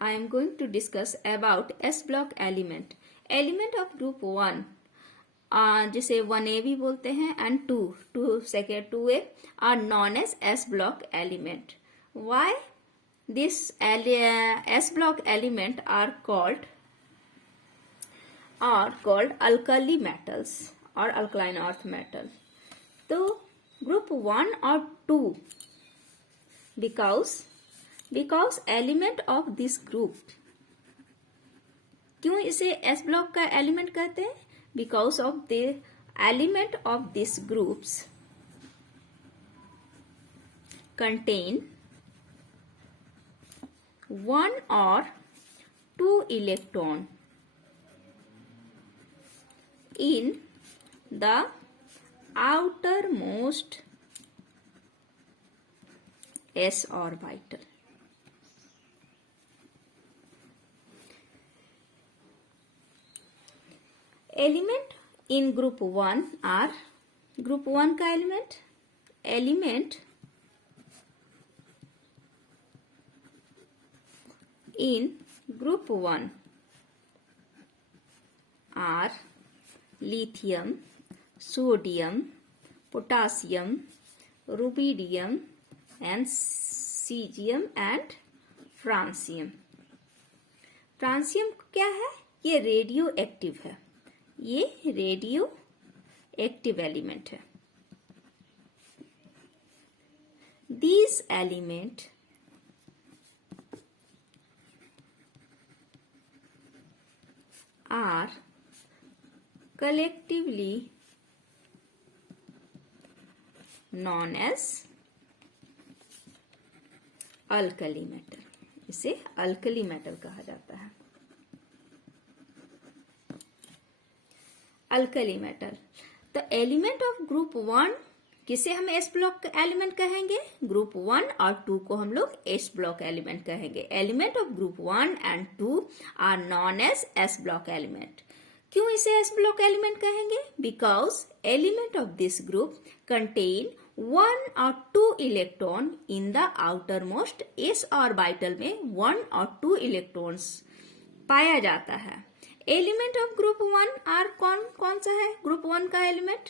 I am going to discuss about S block element. Element of group 1 जिसे 1A भी बोलते हैं and 2A are known as S block element. Why this S block element are called alkali metals or alkaline earth metal. So group 1 or 2 because element of this group, क्यों इसे S block का element कहते हैं? Because of the element of these groups contain 1 or 2 electron in the outermost S orbital. Element in group 1 are, group 1 का element in group 1 are lithium, sodium, potassium, rubidium and caesium and francium. Francium क्या है? ये radioactive है. ये radioactive element है. These element are collectively known as alkali metal. इसे alkali metal कहा जाता है. Alkali metal. तो एलिमेंट ऑफ ग्रुप 1 किसे हम एस ब्लॉक एलिमेंट कहेंगे? ग्रुप 1 और 2 को हम लोग एस ब्लॉक एलिमेंट कहेंगे. Element of group 1 and 2 are known as S block element. क्यों इसे एस ब्लॉक एलिमेंट कहेंगे? Because element of this group contain 1 or 2 electron in the outermost S orbital में 1 और 2 इलेक्ट्रॉन्स पाया जाता है. Element of group 1 are कौन सा है? ग्रुप 1 का एलिमेंट,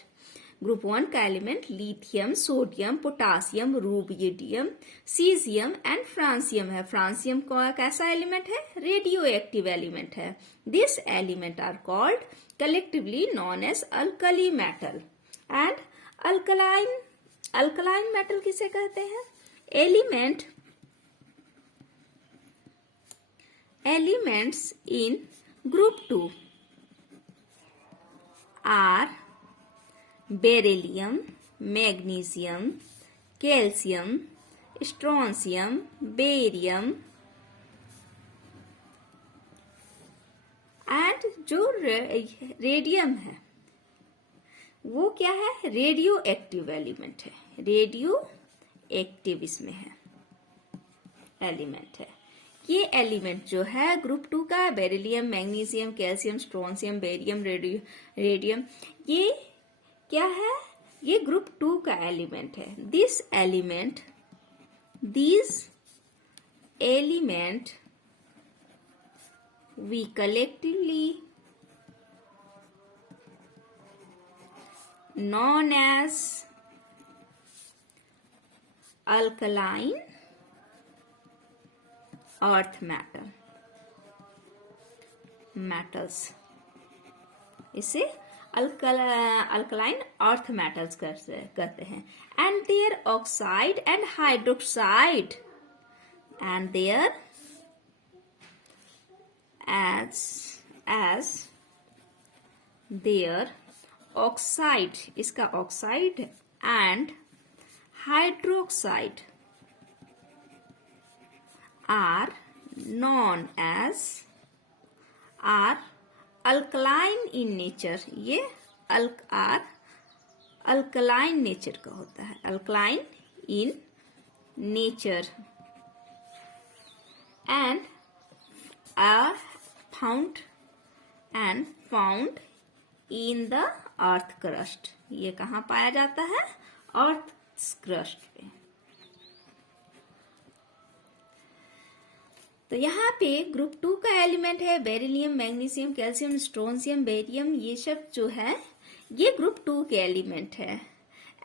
ग्रुप 1 का element lithium, sodium, potassium, rubidium, caesium and francium है. फ्रांसियम का कैसा एलिमेंट है? रेडियो एक्टिव एलिमेंट है. This element are called collectively known as alkali metal. And alkaline metal किसे कहते हैं? Elements in Group 2 are beryllium, magnesium, calcium, strontium, barium and जो radium है वो क्या है? रेडियो एक्टिव एलिमेंट है. रेडियो एक्टिव इसमें है एलिमेंट है. ये एलिमेंट जो है ग्रुप 2 का beryllium, magnesium, calcium, strontium, barium, radium, ये क्या है? ये ग्रुप 2 का एलिमेंट है. This element we collectively known as alkaline earth metals. इसे अल्कलाइन अर्थ मेटल्स कहते हैं. And their oxide and hydroxide and their as their oxide, इसका oxide and hydroxide are known as are alkaline in nature. ये alkaline nature का होता है. alkaline in nature and are found in the earth crust. ये कहाँ पाया जाता है? अर्थ क्रस्ट पे. तो यहाँ पे ग्रुप 2 का एलिमेंट है beryllium, magnesium, calcium, strontium, barium, ये सब जो है ये ग्रुप 2 के एलिमेंट है।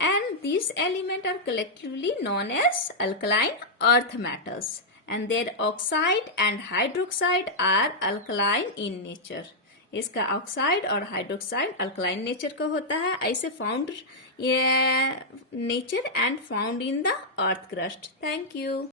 And this element are collectively known as alkaline earth metals and their oxide and hydroxide are alkaline in nature. इसका ऑक्साइड और हाइड्रोक्साइड अल्कलाइन नेचर का होता है, ऐसे found nature and found in the earth crust. Thank you.